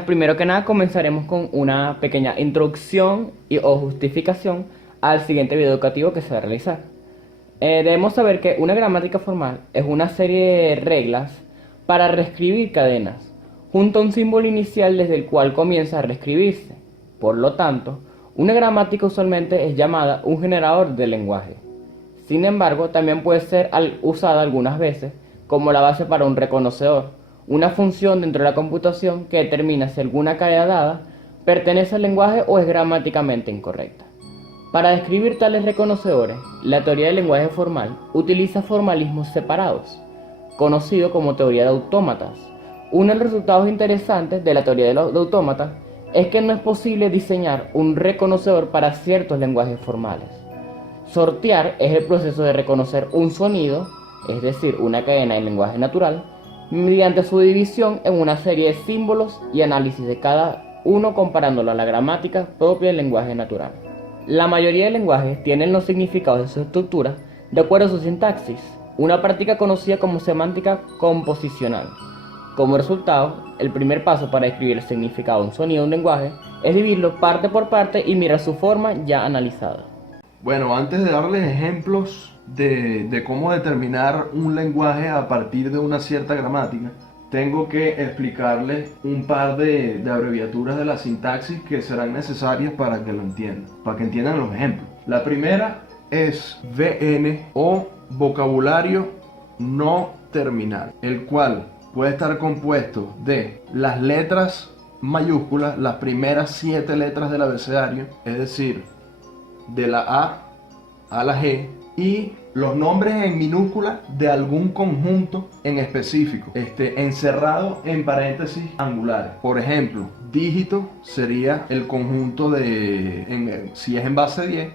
buenas. Primero que nada comenzaremos con una pequeña introducción o justificación al siguiente video educativo que se va a realizar. Debemos saber que una gramática formal es una serie de reglas para reescribir cadenas, junto a un símbolo inicial desde el cual comienza a reescribirse. Por lo tanto, una gramática usualmente es llamada un generador de lenguaje. Sin embargo, también puede ser usada algunas veces como la base para un reconocedor, una función dentro de la computación que determina si alguna cadena dada pertenece al lenguaje o es gramáticamente incorrecta. Para describir tales reconocedores, la teoría del lenguaje formal utiliza formalismos separados, conocido como teoría de autómatas. Uno de los resultados interesantes de la teoría de autómatas es que no es posible diseñar un reconocedor para ciertos lenguajes formales. Sortear es el proceso de reconocer un sonido, es decir, una cadena en lenguaje natural, mediante su división en una serie de símbolos y análisis de cada uno comparándolo a la gramática propia del lenguaje natural. La mayoría de lenguajes tienen los significados de su estructura de acuerdo a su sintaxis, una práctica conocida como semántica composicional. Como resultado, el primer paso para describir el significado de un sonido de un lenguaje es dividirlo parte por parte y mirar su forma ya analizada. Bueno, antes de darles ejemplos de cómo determinar un lenguaje a partir de una cierta gramática, tengo que explicarles un par de abreviaturas de la sintaxis que serán necesarias para que lo entiendan, para que entiendan los ejemplos. La primera es VN o vocabulario no terminal, el cual puede estar compuesto de las letras mayúsculas, las primeras 7 letras del abecedario, es decir, de la A la G, y los nombres en minúscula de algún conjunto en específico, encerrado en paréntesis angulares. Por ejemplo, dígito sería el conjunto si es en base 10,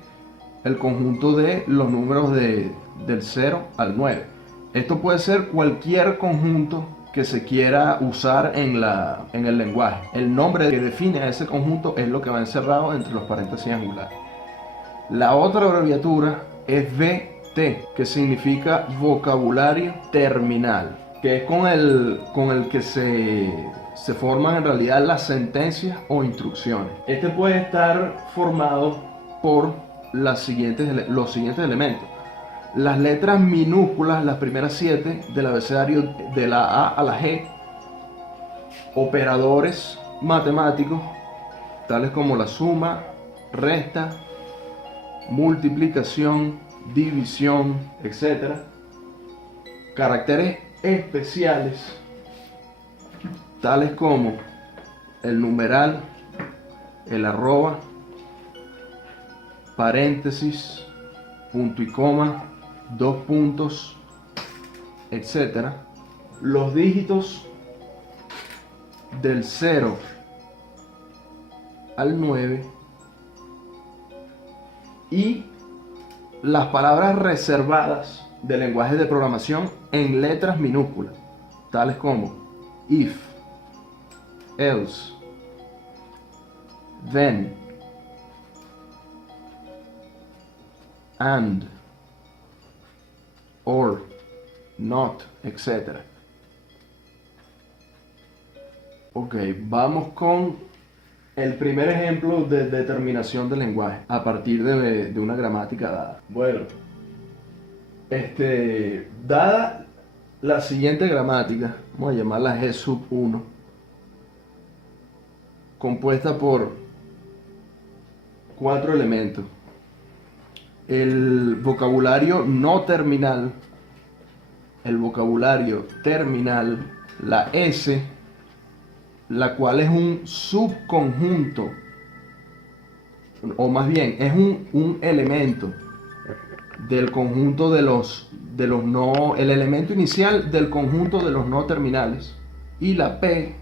el conjunto de los números del 0 al 9. Esto puede ser cualquier conjunto que se quiera usar en el lenguaje. El nombre que define a ese conjunto es lo que va encerrado entre los paréntesis angulares. La otra abreviatura es VT, que significa vocabulario terminal, que es con el que se forman en realidad las sentencias o instrucciones. Este puede estar formado por los siguientes elementos. Las letras minúsculas, las primeras 7 del abecedario de la A a la G, operadores matemáticos, tales como la suma, resta, multiplicación, división, etc. Caracteres especiales, tales como el numeral, el arroba, paréntesis, punto y coma, 2 puntos, etc. Los dígitos del 0 al 9 y las palabras reservadas de lenguajes de programación en letras minúsculas, tales como if, else, then, and, or, not, etc. Ok, vamos con el primer ejemplo de determinación del lenguaje a partir de una gramática dada. Bueno, dada la siguiente gramática, vamos a llamarla G sub 1, compuesta por 4 elementos. El vocabulario no terminal, el vocabulario terminal, la S, la cual es un subconjunto, o más bien es un elemento del conjunto de los no, el elemento inicial del conjunto de los no terminales, y la P,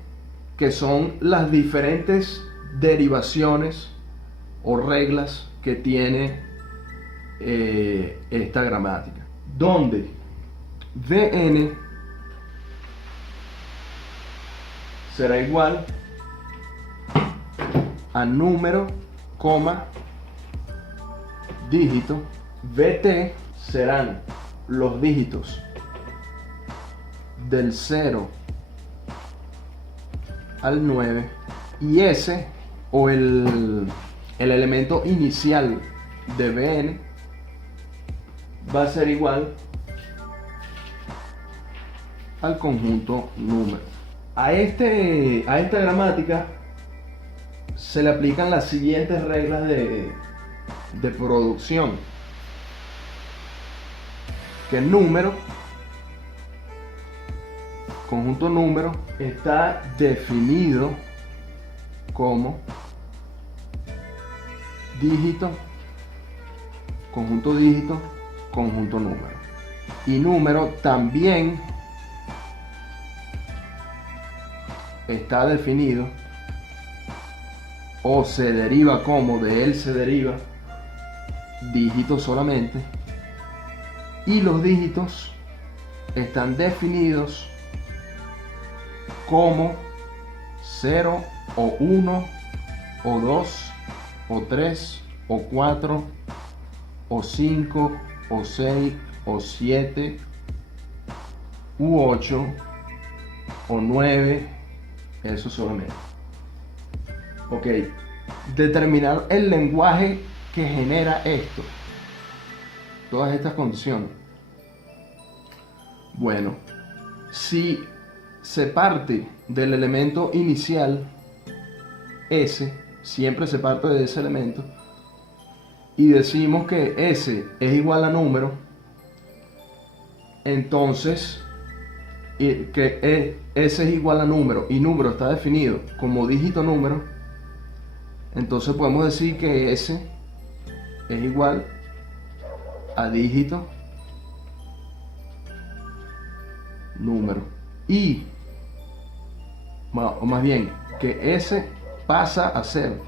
que son las diferentes derivaciones o reglas que tiene esta gramática, donde VN será igual a número, coma, dígito. VT serán los dígitos del 0 al 9 y S o el elemento inicial de Bn va a ser igual al conjunto número. A esta gramática se le aplican las siguientes reglas de producción. Que el número, conjunto número, está definido como dígito, conjunto dígito, conjunto número. Y número también está definido o se deriva como, de él se deriva dígito solamente, y los dígitos están definidos como 0 o 1 o 2 o 3 o 4 o 5 o 6 o 7 u 8 o 9, eso solamente. Ok, determinar el lenguaje que genera esto, todas estas condiciones. Bueno, si se parte del elemento inicial S, siempre se parte de ese elemento, y decimos que S es igual a número, entonces que S es igual a número y número está definido como dígito número, entonces podemos decir que S es igual a dígito número, y o más bien que S pasa a ser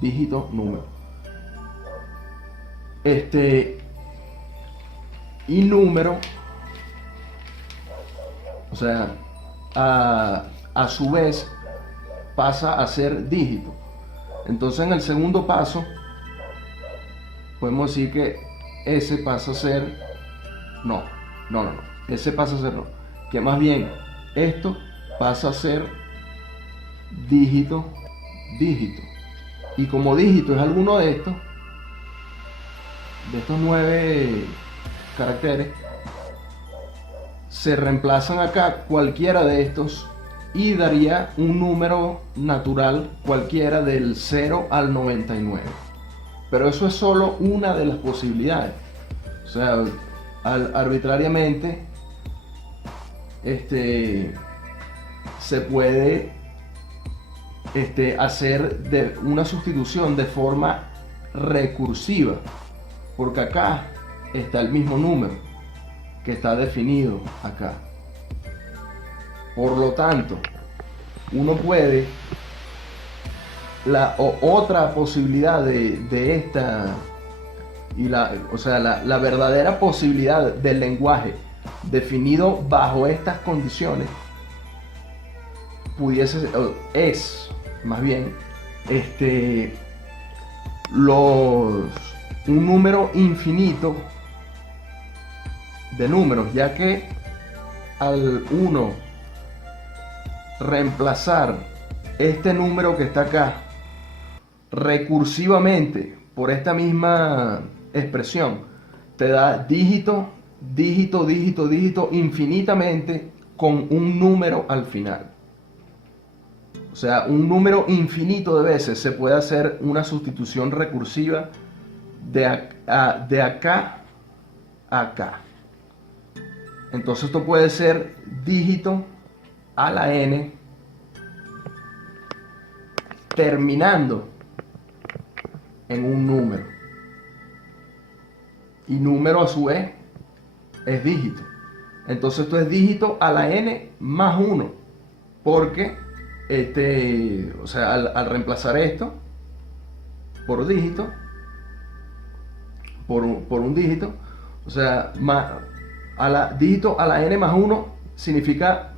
dígito número. Y número, o sea, a su vez pasa a ser dígito. Entonces en el segundo paso podemos decir que S pasa a ser no, S pasa a ser no, que más bien esto pasa a ser dígito, y como dígito es alguno de estos 9 caracteres, se reemplazan acá cualquiera de estos y daría un número natural cualquiera del 0 al 99. Pero eso es solo una de las posibilidades. O sea, arbitrariamente se puede hacer una sustitución de forma recursiva, porque acá está el mismo número que está definido acá. Por lo tanto, uno puede, otra posibilidad de esta, y la verdadera posibilidad del lenguaje definido bajo estas condiciones es más bien un número infinito de números, ya que al uno reemplazar este número que está acá recursivamente por esta misma expresión, te da dígito infinitamente con un número al final. O sea, un número infinito de veces se puede hacer una sustitución recursiva de acá a acá. Entonces esto puede ser dígito a la n terminando en un número. Y número a su vez es dígito. Entonces esto es dígito a la n más 1. Porque al reemplazar esto por dígito, por un dígito, o sea, dígito a la n más 1 significa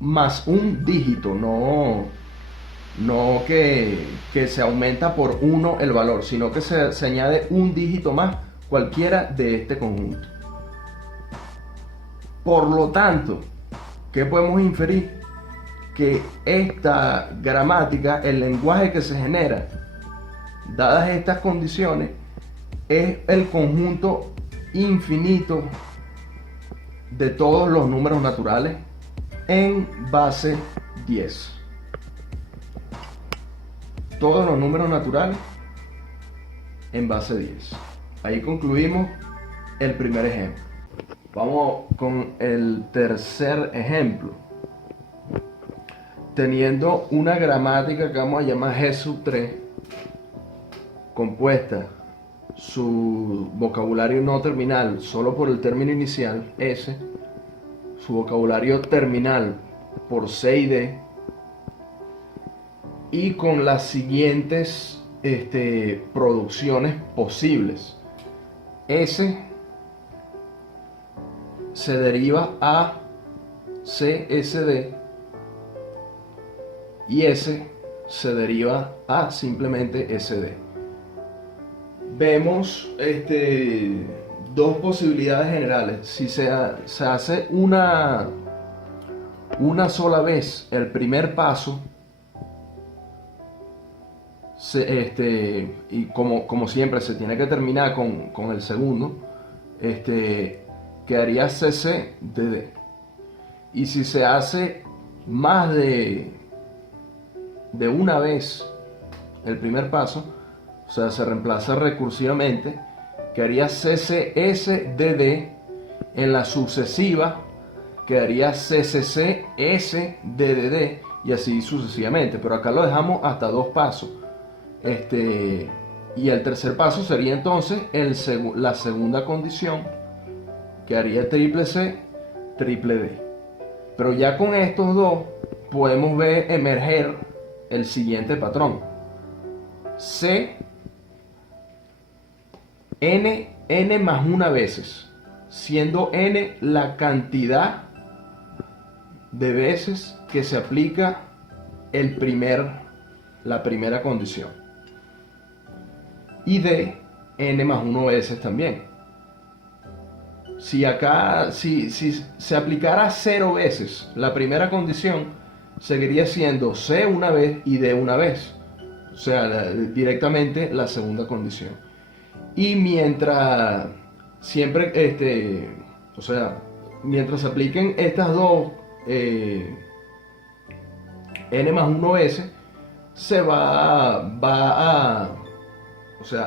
más un dígito, no que se aumenta por 1 el valor, sino que se añade un dígito más cualquiera de este conjunto. Por lo tanto, ¿qué podemos inferir? que esta gramática, el lenguaje que se genera, dadas estas condiciones, es el conjunto infinito de todos los números naturales en base 10. Todos los números naturales en base 10. Ahí concluimos el primer ejemplo. Vamos con el tercer ejemplo. Teniendo una gramática que vamos a llamar G sub 3, compuesta su vocabulario no terminal solo por el término inicial S, su vocabulario terminal por C y D, y con las siguientes producciones posibles. S se deriva a CSD y S se deriva a simplemente SD. Vemos dos posibilidades generales. Si se hace una sola vez el primer paso, y como siempre se tiene que terminar con el segundo, quedaría CCDD. Y si se hace más de una vez el primer paso, o sea, se reemplaza recursivamente, quedaría CCSDD. En la sucesiva quedaría CCCSDD y así sucesivamente, pero acá lo dejamos hasta dos pasos. Y el tercer paso sería entonces la segunda condición, que haría triple C, triple D. Pero ya con estos dos podemos ver emerger el siguiente patrón. C, n más una veces, siendo n la cantidad de veces que se aplica la primera condición. Y D, n más 1 veces también. Si se aplicara 0 veces la primera condición, seguiría siendo C una vez y D una vez. O sea, directamente la segunda condición. Y mientras mientras se apliquen estas dos n más 1 veces, se va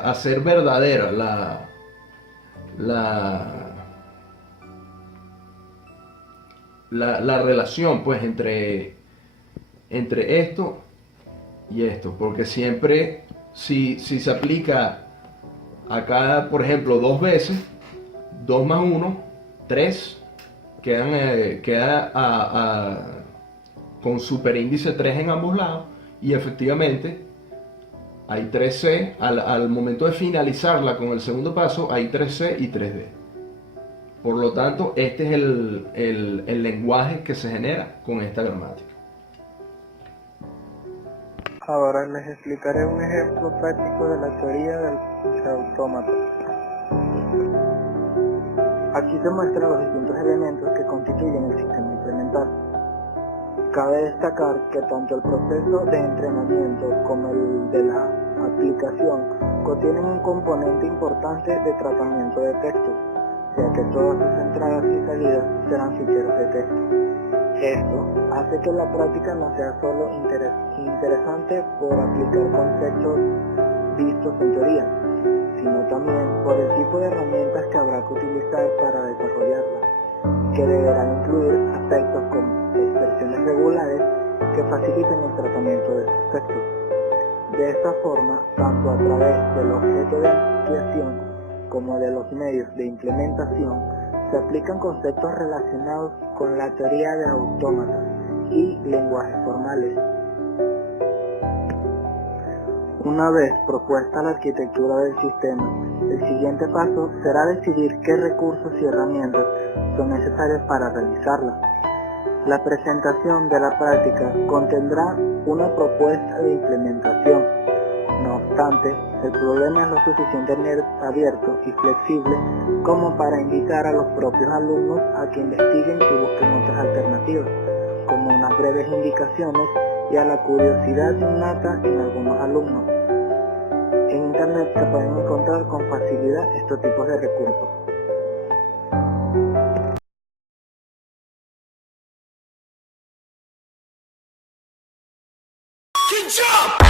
a ser verdadera la relación, pues, entre esto y esto, porque siempre si se aplica acá, por ejemplo, 2 veces, 2 más 1, 3, queda con superíndice 3 en ambos lados, y efectivamente hay 3C, al momento de finalizarla con el segundo paso, hay 3C y 3D. Por lo tanto, este es el lenguaje que se genera con esta gramática. Ahora les explicaré un ejemplo práctico de la teoría del autómata. Aquí se muestran los distintos elementos que constituyen el sistema implemental. Cabe destacar que tanto el proceso de entrenamiento como el de la aplicación contienen un componente importante de tratamiento de textos, ya que todas sus entradas y salidas serán ficheros de texto. Esto hace que la práctica no sea solo interesante por aplicar conceptos vistos en teoría, sino también por el tipo de herramientas que habrá que utilizar para desarrollarla, que deberán incluir aspectos como expresiones regulares que faciliten el tratamiento de estos textos. De esta forma, tanto a través del objeto de ampliación como de los medios de implementación, se aplican conceptos relacionados con la teoría de autómatas y lenguajes formales. Una vez propuesta la arquitectura del sistema, el siguiente paso será decidir qué recursos y herramientas son necesarios para realizarla. La presentación de la práctica contendrá una propuesta de implementación. No obstante, el problema es lo suficientemente abierto y flexible como para invitar a los propios alumnos a que investiguen y busquen otras alternativas, como unas breves indicaciones y a la curiosidad innata en algunos alumnos. En internet se pueden encontrar con facilidad estos tipos de recursos. Jump!